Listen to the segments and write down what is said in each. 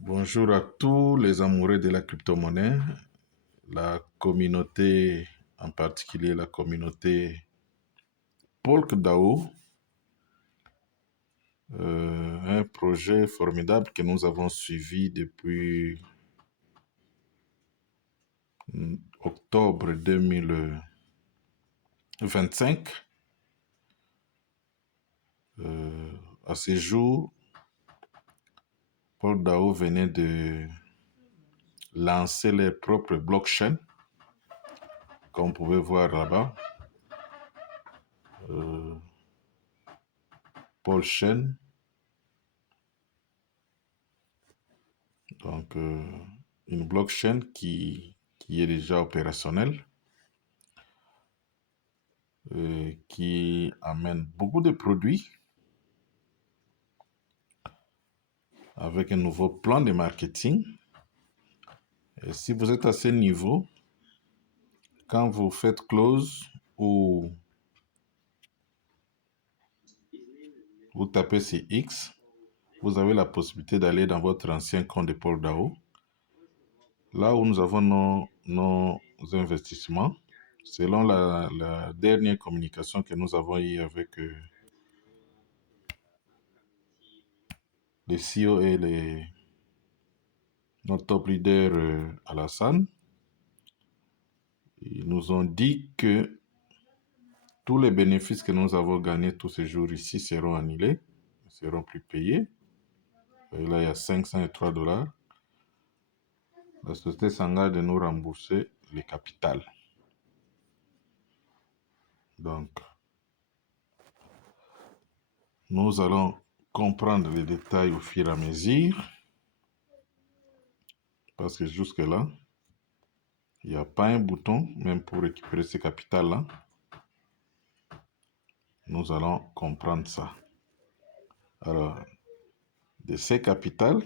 Bonjour à tous les amoureux de la crypto-monnaie, la communauté, en particulier la communauté Polkadot, un projet formidable que nous avons suivi depuis octobre 2025. À ce jour, Polkadot venait de lancer leur propre blockchain, comme vous pouvez voir là-bas. Polchain. Donc, une blockchain qui est déjà opérationnelle, qui amène beaucoup de produits avec un nouveau plan de marketing. Et si vous êtes à ce niveau, quand vous faites close ou vous tapez sur X, vous avez la possibilité d'aller dans votre ancien compte de Polkadot, là où nous avons nos investissements, selon la dernière communication que nous avons eue avec les CEO et notre top leader Alassane. Ils nous ont dit que tous les bénéfices que nous avons gagnés tous ces jours ici seront annulés, ne seront plus payés. Et là, il y a $503. La société s'engage de nous rembourser les capitales. Donc, nous allons comprendre les détails au fur et à mesure, parce que jusque-là, il n'y a pas un bouton, même pour récupérer ces capitales-là. Nous allons comprendre ça. Alors, de ces capitales,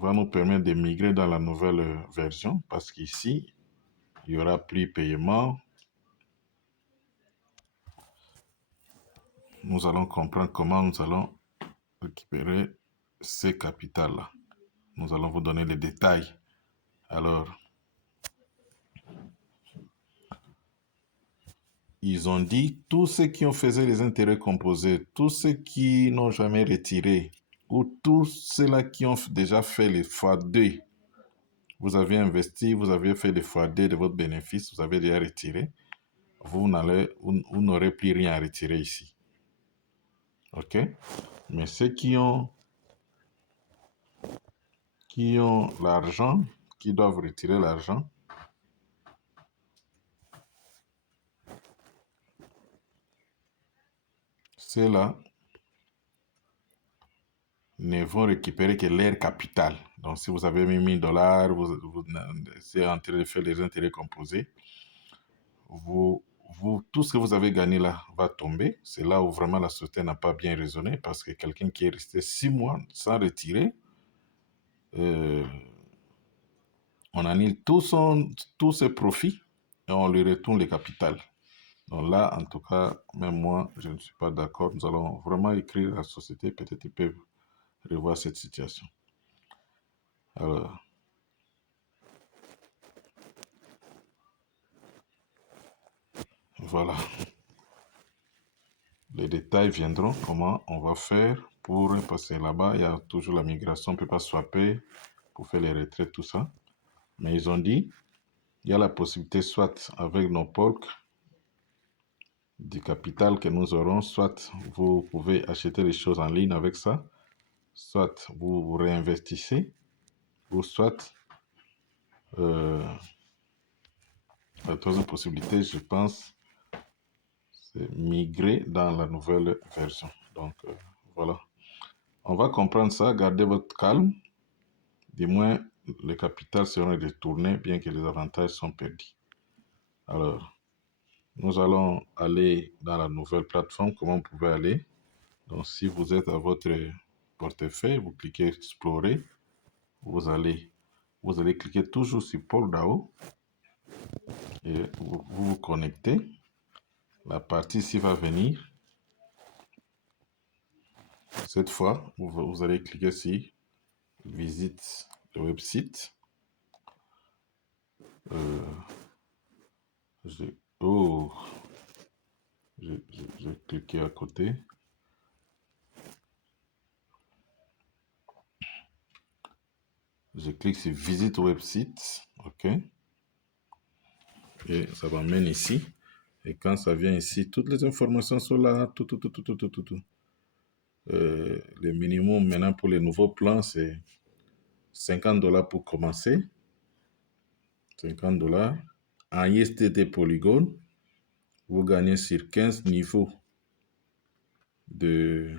va nous permettre de migrer dans la nouvelle version, parce qu'ici, il n'y aura plus paiement. Nous allons comprendre comment nous allons récupérer ces capitales-là. Nous allons vous donner les détails. Alors, ils ont dit, tous ceux qui ont fait les intérêts composés, tous ceux qui n'ont jamais retiré, ou tous ceux-là qui ont déjà fait les x2, vous avez investi, vous avez fait les x2 de votre bénéfice, vous avez déjà retiré, vous n'aurez plus rien à retirer ici. OK? Mais ceux qui ont l'argent, qui doivent retirer l'argent, ceux-là ne vont récupérer que leur capital. Donc, si vous avez mis $1000, c'est en train de faire les intérêts composés, tout ce que vous avez gagné là va tomber. C'est là où vraiment la société n'a pas bien raisonné, parce que quelqu'un qui est resté 6 mois sans retirer, on annule tous ses profits et on lui retourne les capitales. Donc là, en tout cas, même moi, je ne suis pas d'accord. Nous allons vraiment écrire à la société. Peut-être qu'ils peuvent revoir cette situation. Alors, voilà. Les détails viendront. Comment on va faire pour passer là-bas. Il y a toujours la migration. On ne peut pas swapper pour faire les retraites, tout ça. Mais ils ont dit, il y a la possibilité, soit avec nos polks, du capital que nous aurons, soit vous pouvez acheter les choses en ligne avec ça, soit vous réinvestissez, ou soit la troisième possibilité, je pense, c'est migrer dans la nouvelle version. Donc, voilà. On va comprendre ça. Gardez votre calme. Du moins, les capitales seront retournées, bien que les avantages sont perdus. Alors, nous allons aller dans la nouvelle plateforme. Comment vous pouvez aller? Donc, si vous êtes à votre portefeuille, vous cliquez Explorer. Vous allez cliquer toujours sur Polkadot et vous connectez. La partie ici va venir. Cette fois, vous allez cliquer sur visite le website. Oh, j'ai cliqué à côté. Je clique sur visite website. OK. Et ça m'amène ici. Et quand ça vient ici, toutes les informations sont là. Tout. Le minimum maintenant pour les nouveaux plans, c'est $50 pour commencer. $50. En ISTT Polygone, vous gagnez sur 15 niveaux de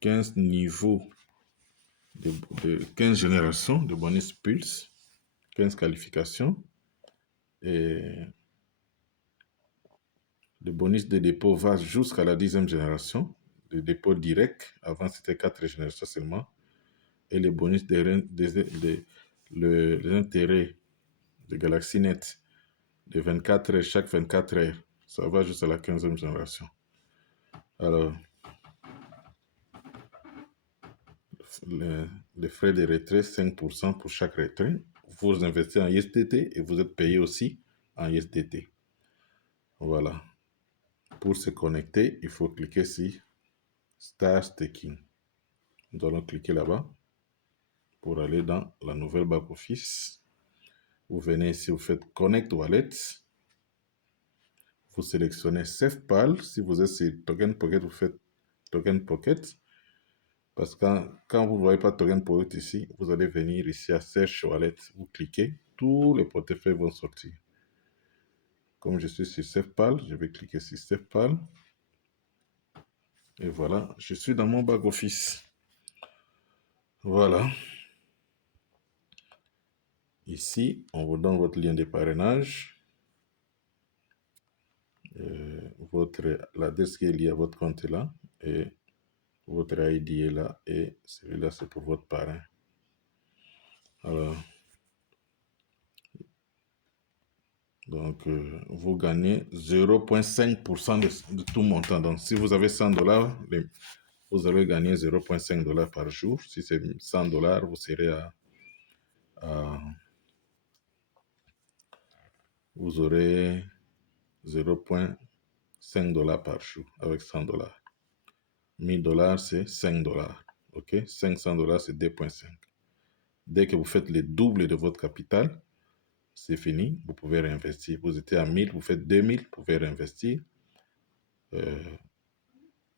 15 niveaux de 15 générations de bonus Pulse, 15 qualifications. Et le bonus de dépôt va jusqu'à la 10e génération. Le dépôt direct, avant c'était 4 générations seulement. Et le bonus les intérêts de GalaxyNet de 24 heures, chaque 24 heures, ça va jusqu'à la 15e génération. Alors, les frais de retrait, 5% pour chaque retrait. Vous investissez en ISTT et vous êtes payé aussi en ISTT. Voilà. Pour se connecter, il faut cliquer sur Start Staking. Nous allons cliquer là-bas pour aller dans la nouvelle back-office. Vous venez ici, vous faites Connect Wallet. Vous sélectionnez SafePal. Si vous êtes sur Token Pocket, vous faites Token Pocket. Parce que quand vous ne voyez pas Token Pocket ici, vous allez venir ici à Search Wallet. Vous cliquez, tous les portefeuilles vont sortir. Comme je suis sur SafePal, je vais cliquer sur SafePal. Et voilà, je suis dans mon back-office. Voilà. Ici, on vous donne votre lien de parrainage. L'adresse qui est liée à votre compte est là. Et votre ID est là. Et celui-là, c'est pour votre parrain. Alors, donc, vous gagnez 0,5% de tout montant. Donc, si vous avez $100, vous allez gagner $0,5 par jour. Si c'est $100, vous serez vous aurez $0,5 par jour avec $100. $1000, c'est $5. OK? $500, c'est 2,5. Dès que vous faites le double de votre capital, c'est fini. Vous pouvez réinvestir. Vous étiez à 1000, vous faites 2000, vous pouvez réinvestir.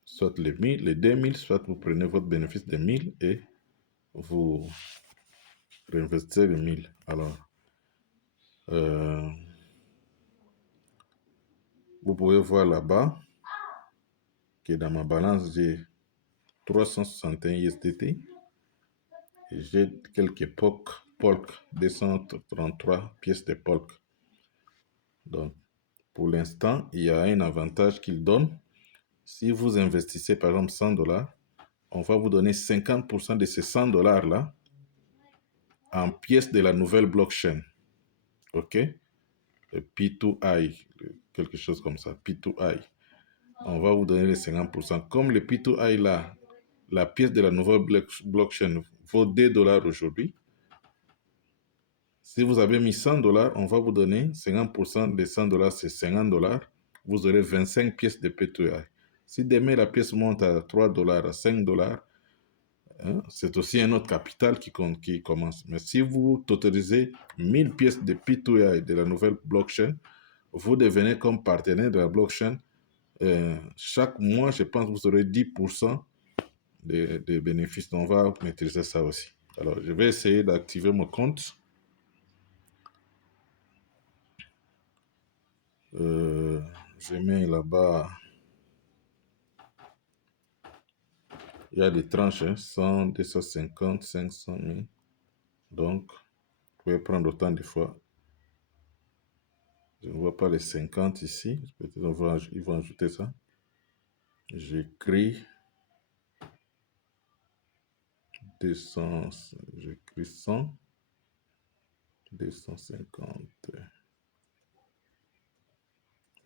Soit les 1000, les 2000, soit vous prenez votre bénéfice de 1000 et vous réinvestissez les 1000. Alors, vous pouvez voir là-bas que dans ma balance, j'ai 361 ISDT. Et j'ai quelques polk, 233 pièces de polk. Donc, pour l'instant, il y a un avantage qu'il donne. Si vous investissez par exemple $100, on va vous donner 50% de ces $100-là en pièces de la nouvelle blockchain. OK? P2I, quelque chose comme ça, P2I. On va vous donner les 50%. Comme le P2I là, la pièce de la nouvelle blockchain vaut $2 aujourd'hui. Si vous avez mis $100, on va vous donner 50% des $100, c'est $50. Vous aurez 25 pièces de P2I. Si demain la pièce monte à $3, à $5, hein, c'est aussi un autre capital qui commence. Mais si vous totalisez 1000 pièces de P2I de la nouvelle blockchain, vous devenez comme partenaire de la blockchain. Chaque mois, je pense que vous aurez 10% de bénéfices. On va maîtriser ça aussi. Alors, je vais essayer d'activer mon compte. Je mets là-bas, il y a des tranches, hein, 100, 250, 500 000. Donc, vous pouvez prendre autant de fois. Je ne vois pas les 50 ici. Peut-être ils vont ajouter ça. J'écris 200, j'écris 100, 250.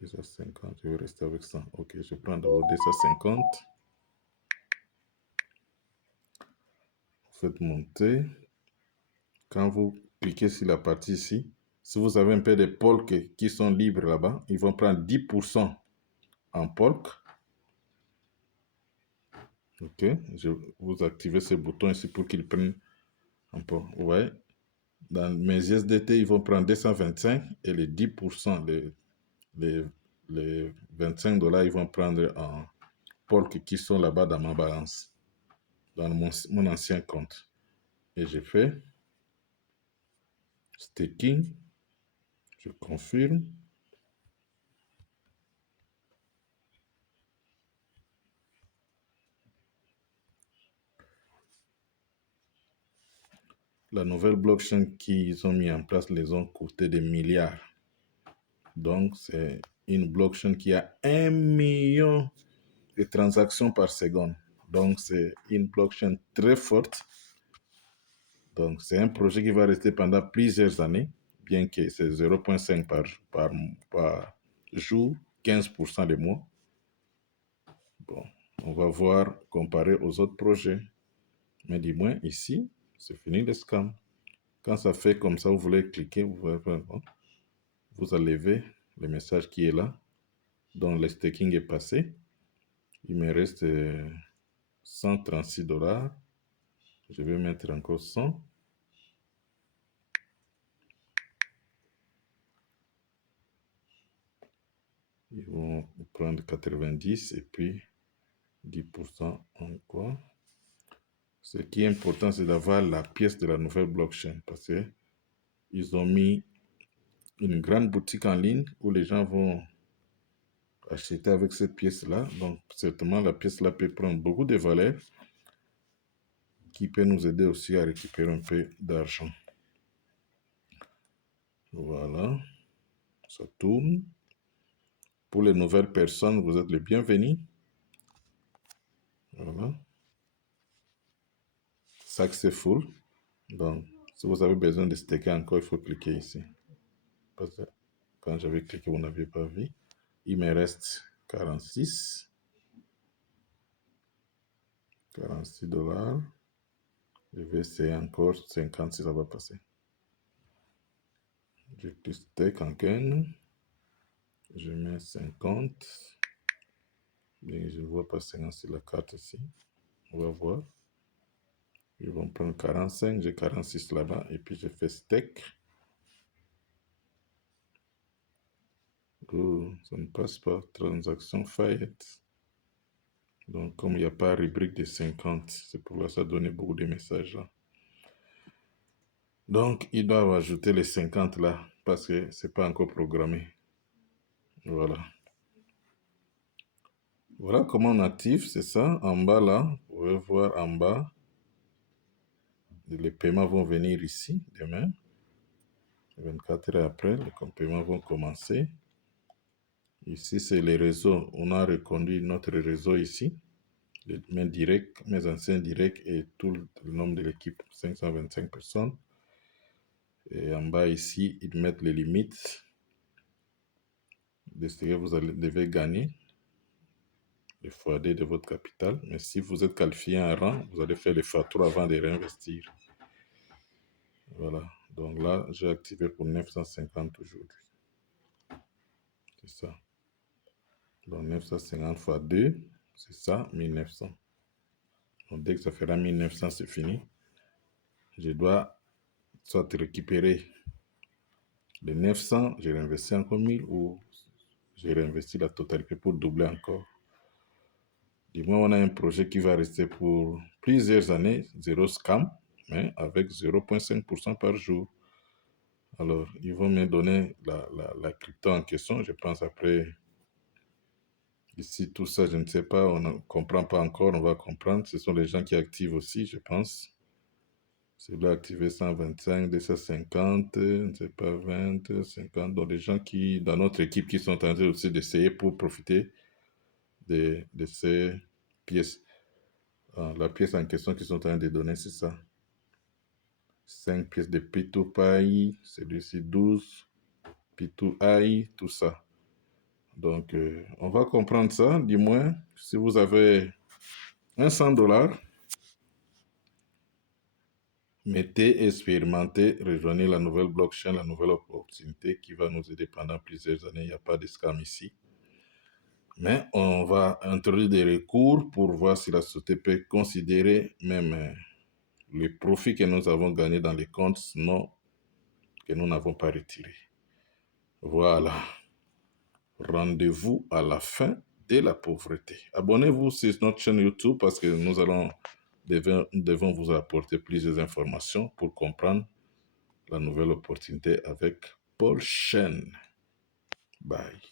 250, je vais rester avec 100. Ok, je prends d'abord 250. Faites monter. Quand vous cliquez sur la partie ici, si vous avez un peu de polk qui sont libres là-bas, ils vont prendre 10% en polk. Ok, vous activez ce bouton ici pour qu'ils prennent un peu. Vous voyez, dans mes USDT, ils vont prendre 225 et les 10%, les 25 dollars, ils vont prendre en polk qui sont là-bas dans ma balance, dans mon ancien compte. Et j'ai fait staking. Je confirme. La nouvelle blockchain qu'ils ont mis en place les ont coûté des milliards. Donc, c'est une blockchain qui a 1 million de transactions par seconde. Donc, c'est une blockchain très forte. Donc, c'est un projet qui va rester pendant plusieurs années, bien que c'est 0,5 par jour, 15% les mois. Bon, on va voir comparé aux autres projets. Mais du moins, ici, c'est fini le scam. Quand ça fait comme ça, vous voulez cliquer, vous enlevez le message qui est là. Donc, le staking est passé. Il me reste 136 dollars. Je vais mettre encore 100. Ils vont prendre 90 et puis 10% encore. Ce qui est important, c'est d'avoir la pièce de la nouvelle blockchain parce qu'ils ont mis une grande boutique en ligne où les gens vont acheter avec cette pièce-là. Donc, certainement, la pièce-là peut prendre beaucoup de valeur qui peut nous aider aussi à récupérer un peu d'argent. Voilà, ça tourne. Pour les nouvelles personnes, vous êtes les bienvenus. Voilà. Successful. Donc, si vous avez besoin de staker encore, il faut cliquer ici. Parce que quand j'avais cliqué, vous n'aviez pas vu. Il me reste 46 dollars. Je vais essayer encore 50 si ça va passer. Je clique stake again. Je mets 50. Mais je ne vois pas 50 sur la carte ici. On va voir. Ils vont prendre 45. J'ai 46 là-bas. Et puis je fais stake. Oh, ça ne passe pas. Transaction faillite. Donc, comme il n'y a pas rubrique de 50, c'est pour ça donner beaucoup de messages là. Donc, ils doivent ajouter les 50 là, parce que ce n'est pas encore programmé. Voilà. Voilà comment on active, c'est ça. En bas là, vous pouvez voir en bas. Les paiements vont venir ici demain. 24 heures après, les paiements vont commencer. Ici, c'est les réseaux. On a reconduit notre réseau ici. Mes directs, mes anciens directs et tout le nombre de l'équipe, 525 personnes. Et en bas ici, ils mettent les limites de ce que vous devez gagner, le x2 de votre capital. Mais si vous êtes qualifié en rang, vous allez faire le x3 avant de réinvestir. Voilà. Donc là, j'ai activé pour 950 aujourd'hui. C'est ça. Donc 950 x 2, c'est ça, 1900. Donc dès que ça fera 1900, c'est fini. Je dois soit récupérer les 900, j'ai réinvesti encore 1000 ou j'ai réinvesti la totalité pour doubler encore. Du moins, on a un projet qui va rester pour plusieurs années, zéro scam, mais avec 0,5% par jour. Alors, ils vont me donner la crypto en question. Je pense après, ici, tout ça, je ne sais pas, on ne comprend pas encore, on va comprendre. Ce sont les gens qui activent aussi, je pense. C'est là activer 125, 250, je ne sais pas, 20, 50. Donc, les gens qui, dans notre équipe, qui sont en train aussi d'essayer pour profiter de ces pièces. La pièce en question qu'ils sont en train de donner, c'est ça. 5 pièces de P2Pi, celui-ci 12, P2I, tout ça. Donc, on va comprendre ça, du moins, si vous avez un $100, mettez, expérimentez, rejoignez la nouvelle blockchain, la nouvelle opportunité qui va nous aider pendant plusieurs années. Il n'y a pas de scam ici. Mais on va introduire des recours pour voir si la société peut considérer même les profits que nous avons gagnés dans les comptes, sinon que nous n'avons pas retirés. Voilà. Rendez-vous à la fin de la pauvreté. Abonnez-vous sur notre chaîne YouTube parce que nous devons vous apporter plusieurs informations pour comprendre la nouvelle opportunité avec Paul Chen. Bye.